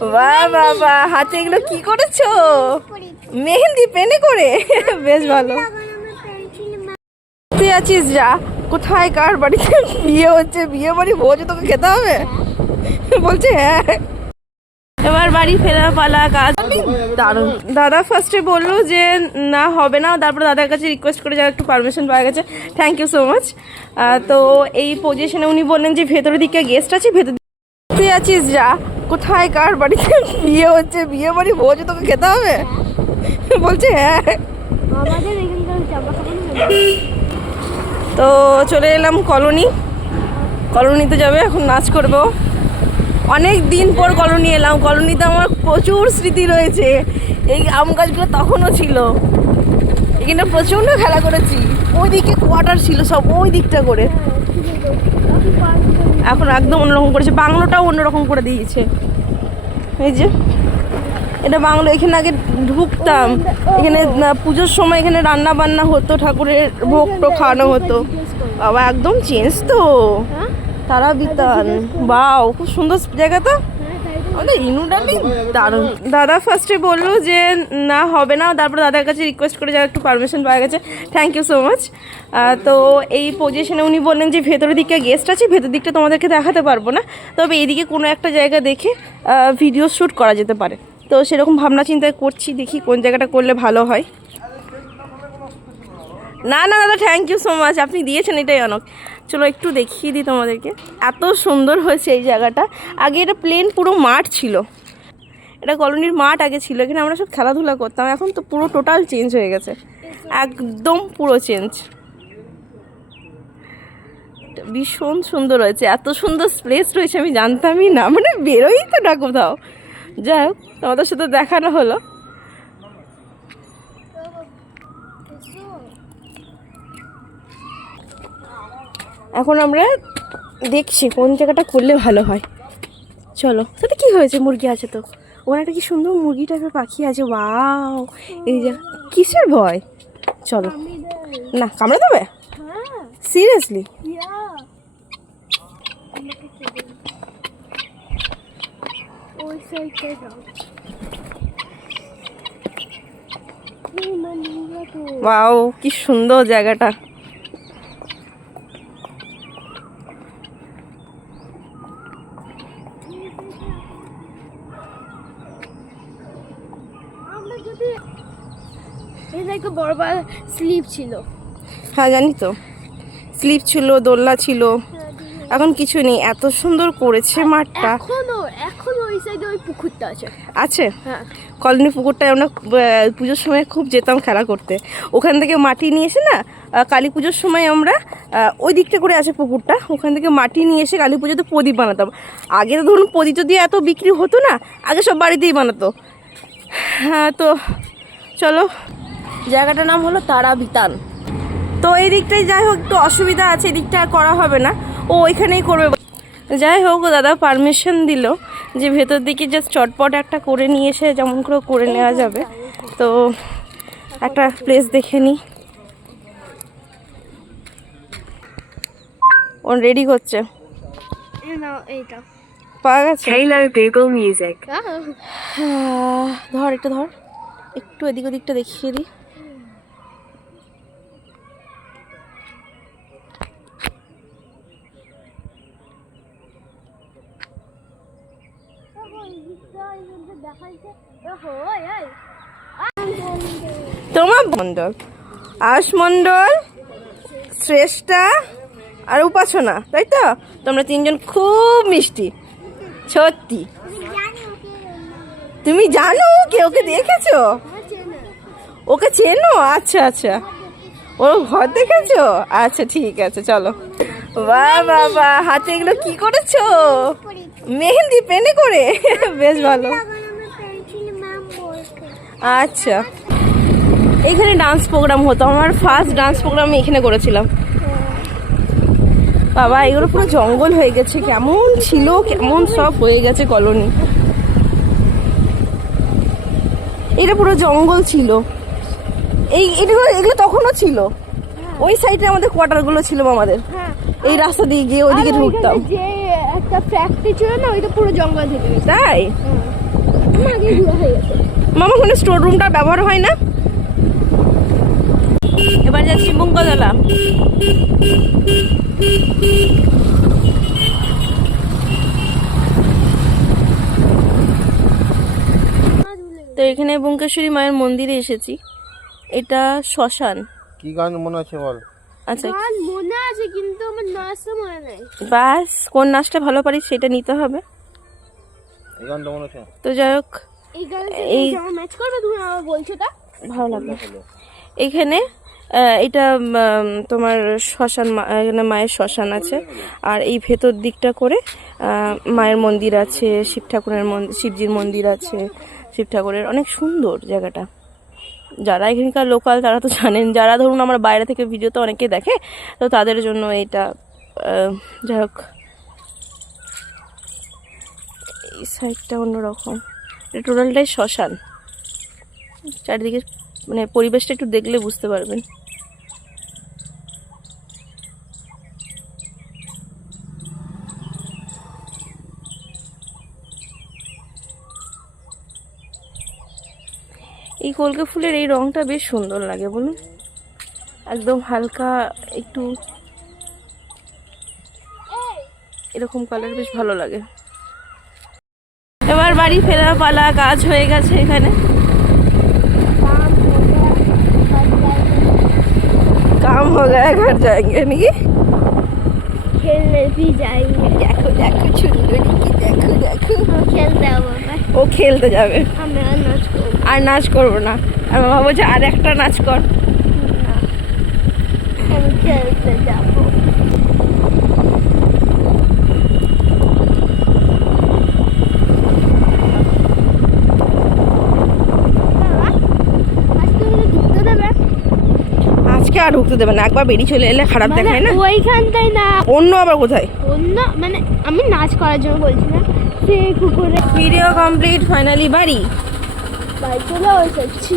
বাহ বাবা হাতে এগুলো কি করেছ? মেহেন্দি, পেনে করে? বেশ ভালো। তুই আছিস যা? কোথায়, কার বাড়িতে? বিয়ে হচ্ছে, বিয়ে বাড়ি ভোজ তোকে খেতে হবে? বলছে হ্যাঁ। এবার বাড়ি ফেরার পালা, কাজ। দারুণ। দাদা ফার্স্টে বলল যে, না, হবে না। তারপর দাদার কাছে রিকোয়েস্ট করে যা একটু পারমিশন পাওয়া গেছে। থ্যাংক ইউ সো মাচ তো এই পজিশনে উনি বললেন যে, ভেতরের দিকে গেস্ট আছে, ভেতর তুই আছিস যা? কোথায় কার বাড়িতে? বিয়ে হচ্ছে বিয়ে বাড়ি ভোজ তোকে খেতে হবে? বলছে হ্যাঁ। তো চলে এলাম কলোনি। কলোনিতে যাবে এখন নাচ করব। অনেক দিন পর কলোনি এলাম। কলোনিতে আমার প্রচুর স্মৃতি রয়েছে। এই আম গাছগুলো তখনও ছিল। এখানে প্রচণ্ড খেলা করেছি। ওই দিকে কোয়ার্টার ছিল সব ওই দিকটা করে। এখন একদম অন্যরকম করেছে। বাংলোটাও অন্যরকম করে দিয়েছে। এই যে এটা বাংলো এখানে আগে ঢুকতাম। এখানে পুজোর সময় এখানে রান্না বান্না হতো ঠাকুরের ভোগ টো খাওয়ানো হতো। বাবা একদম চেঞ্জ তো। হ্যাঁ? তারা বিতান বাও খুব সুন্দর জায়গা তো। আমাদের ইনু ডার্লিং, দারুণ। দাদা ফার্স্টে বলল যে, না, হবে না। তারপর দাদার কাছে রিকোয়েস্ট করে যাওয়া একটু পারমিশন পাওয়া গেছে। থ্যাংক ইউ সো মাচ তো এই পজিশনে উনি বললেন যে, ভেতরের দিকটা গেস্ট আছে, ভেতর দিকটা তোমাদেরকে দেখাতে পারব না। তবে এইদিকে কোনো একটা জায়গা দেখে ভিডিও শ্যুট করা যেতে পারে। তো সেরকম ভাবনা চিন্তা করছি, দেখি কোন জায়গাটা করলে ভালো হয়। না না, দাদা থ্যাংক ইউ সো মাচ আপনি দিয়েছেন এটাই অনেক। চলো, একটু দেখিয়ে দিই তোমাদেরকে। এত সুন্দর হয়েছে এই জায়গাটা। আগে এটা প্লেন পুরো মাঠ ছিল। এটা কলোনির মাঠ আগে ছিল, এখানে আমরা সব খেলাধুলা করতাম। এখন তো পুরো টোটাল চেঞ্জ হয়ে গেছে। একদম পুরো চেঞ্জ ভীষণ সুন্দর হয়েছে। এত সুন্দর প্লেস রয়েছে, আমি জানতামই না। মানে বেরোই তো না কোথাও। যাই হোক, তোমাদের সাথে দেখানো হলো। এখন আমরা দেখছি কোন জায়গাটা করলে ভালো হয়। চলো, তাতে কি হয়েছে? মুরগি আছে তো। ওখানে একটা কি সুন্দর মুরগি টাইপের পাখি আছে। ওয়াও! এই যে, কিসের ভয়? চলো। না, কামড়ে দেবে? সিরিয়াসলি ওই সাইডটাই যাও ওয়াও কি সুন্দর জায়গাটা। বড় স্লিপ ছিল। হ্যাঁ জানি তো। স্লিপ ছিল দোলনা ছিল। এখন কিছু নেই এত সুন্দর করেছে মাঠটা। এখনও এখনও ওই সাইডে ওই পুকুরটা আছে। আছে? হ্যাঁ। কলোনি পুকুরটায় আমরা পুজোর সময় খুব যেতাম খেলা করতে। ওখান থেকে মাটি নিয়ে এসে না কালী পুজোর সময় আমরা ওই দিকটা করে আছে পুকুরটা। ওখান থেকে মাটি নিয়ে এসে কালী পুজোতে প্রদীপ বানাতাম। আগে তো ধরুন প্রদীপ দিয়ে এত বিক্রি হতো না আগে সব বাড়িতেই বানাতো। হ্যাঁ তো চলো। জায়গাটার নাম হলো তারা বিতান তো এই দিকটাই যাই হোক একটু অসুবিধা আছে এই দিকটা আর করা হবে না। ও ওইখানেই করবে। যাই হোক দাদা পারমিশন দিল যে ভেতর দিকে জাস্ট চটপট একটা করে নিয়ে এসে যেমন করে করে নেওয়া যাবে। তো একটা প্লেস দেখে নিই ও রেডি করছে। না এইটা। পাওয়া গেছে? ধর একটু ধর। একটু এদিক ওদিকটা দেখিয়ে দিই। তোমার মণ্ডল আশ মণ্ডল শ্রেষ্ঠা আর উপাসনা, তাই তো? তোমরা তিনজন খুব মিষ্টি, সত্যি। তুমি জানো ওকে? ওকে দেখেছ? ওকে চেনো? আচ্ছা আচ্ছা। ওর ঘর দেখেছ? আচ্ছা ঠিক আছে, চলো। বাহ বাবা হাতে এগুলো কি করেছ? মেহেন্দি, পেনে করে? বেশ ভালো। আচ্ছা। এখানে ডান্স প্রোগ্রাম হতো। আমার ফার্স্ট ডান্স প্রোগ্রাম এখানে করেছিলাম। বাবা, এগুলো পুরো জঙ্গল হয়ে গেছে। কেমন ছিল, কেমন সব হয়ে গেছে কলোনি এটা পুরো জঙ্গল ছিল। এই, এগুলো এগুলো তখনও ছিল। ওই সাইডে আমাদের কোয়ার্টারগুলো ছিল আমাদের। হ্যাঁ। এই রাস্তা দিয়ে গিয়ে ওইদিকে ঢুকতাম। যে একটা ফ্যাক্টরি ছিল না ওইটা পুরো জঙ্গল থেকে গেছে। তাই? মামা ওখানে স্টোর রুমটা ব্যবহার হয় না? এবার যাচ্ছি মুঙ্গদলা তো এখানে বঙ্কেশ্বরী মায়ের মন্দিরে এসেছি। এটা শ্মশান। কি গান মনে আছে বল? আচ্ছা। গান মনে আছে কিন্তু আমার নাচটা মনে নেই। বাস কোন নাচটা ভালো পারি সেটা নিতে হবে। মনে তো যাই হোক এই গান এই- এই ম্যাচ করবে তুমি আমার বলছো তা? ভালো লাগল। এখানে এটা তোমার শ্মশান মা- এখানে মায়ের শ্মশান আছে। আর এই ভেতর দিকটা করে মায়ের মন্দির আছে শিব ঠাকুরের মন্দির শিবজির মন্দির আছে শিব ঠাকুরের। অনেক সুন্দর জায়গাটা। যারা এখানকার লোকাল, তারা তো জানেন, যারা ধরুন আমার বাইরে থেকে ভিডিও তো অনেকে দেখে, তো তাদের জন্য এটা যাই হোক। এই সাইডটা অন্যরকম। এটা টোটালটাই শ্মশান। চারিদিকে মানে পরিবেশটা একটু দেখলে বুঝতে পারবেন। এই কলকে ফুলের এই রংটা বেশ সুন্দর লাগে বলুন একদম হালকা একটু এরকম কালার বেশ ভালো লাগে এবার বাড়ি ফেরা পালা কাজ হয়ে গেছে এখানে काम हो गया घर जाएंगे नहीं खेलने भी जाएंगे দেখো দেখো সুন্দরী কি দেখো দেখো हम खेलते हैं बाबा ও খেলতে যাবে हमें नाच को আর নাচ করব না। আর বাবা বলছে আর একটা নাচ কর। আজকে আর ঢুকতে দেবে না একবার বেরিয়ে চলে এলে খারাপ মানে দেখায় না? ওইখানটাই না। অন্য আবার কোথায়? অন্য মানে আমি নাচ করার জন্য বলছি না সে কুকুরে ভিডিও কমপ্লিট ফাইনালি বাড়ি। বাড়ি চলে এসেছি